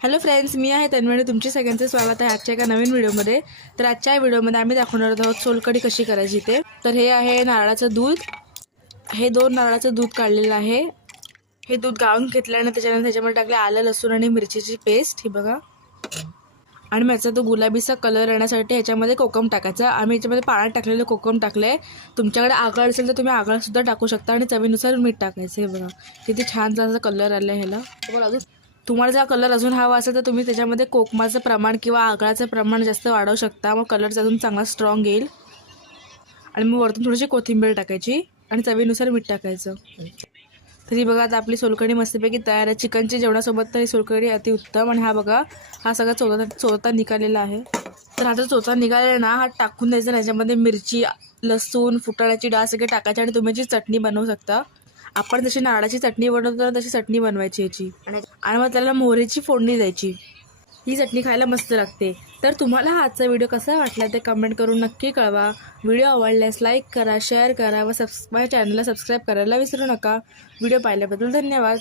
Hello friends, मी आहे तन्वी. तुमचे सगळ्यांचे स्वागत आहे आजच्या एका नवीन व्हिडिओमध्ये. तर आजच्या व्हिडिओमध्ये आम्ही दाखवणार आहोत सोलकढी कशी करायची ते. तर हे आहे नारळाचं दूध. हे 2 नारळाचं दूध काढलेलं आहे. हे दूध गाळून घेतल्याने त्याच्यामध्ये टाकले आलं, लसूण आणि मिरचीची पेस्ट. ही बघा. आणि मग याचा तो गुलाबीचा कलर येण्यासाठी ह्याच्यामध्ये कोकम टाकायचा. आम्ही याच्यामध्ये पाण्यात टाकलेलं कोकम टाकलंय. तुमच्याकडे आगळ असेल तर तुम्ही आगळसुद्धा टाकू शकता. आणि चवीनुसार मीठ टाकायचं. हे बघा किती छान असा कलर आला आहे ह्याला. तुम्हाला जर कलर अजून हवा असेल तर तुम्ही त्याच्यामध्ये कोकमाचं प्रमाण किंवा आगळाचं प्रमाण जास्त वाढवू शकता. मग कलर अजून चांगला स्ट्रॉंग येईल. आणि मग वरतून थोडीशी कोथिंबीर टाकायची आणि चवीनुसार मीठ टाकायचं. तरी बघा आता आपली सोलकढी मस्तपैकी तयार आहे. चिकनची जेवणासोबत तरी सोलकढी अतिउत्तम. आणि हा बघा, हा सगळा चोथा निघालेला आहे. तर हा जर चोथा निघालेला ना, हा टाकून द्यायचा. याच्यामध्ये मिरची, लसूण, फुटाण्याची डाळ सगळे टाकायची आणि तुम्ही याची चटणी बनवू शकता. आपण जशी नारळाची चटणी बनवतो तशी चटणी बनवायची याची. आणि मग त्याला मोहरीची फोडणी द्यायची. ही चटणी खायला मस्त लागते. तर तुम्हाला हा आजचा व्हिडिओ कसा वाटला ते कमेंट करून नक्की कळवा. व्हिडिओ आवडल्यास लाईक करा, शेअर करा व माझ्या चॅनलला सबस्क्राईब करायला विसरू नका. व्हिडिओ पाहिल्याबद्दल धन्यवाद.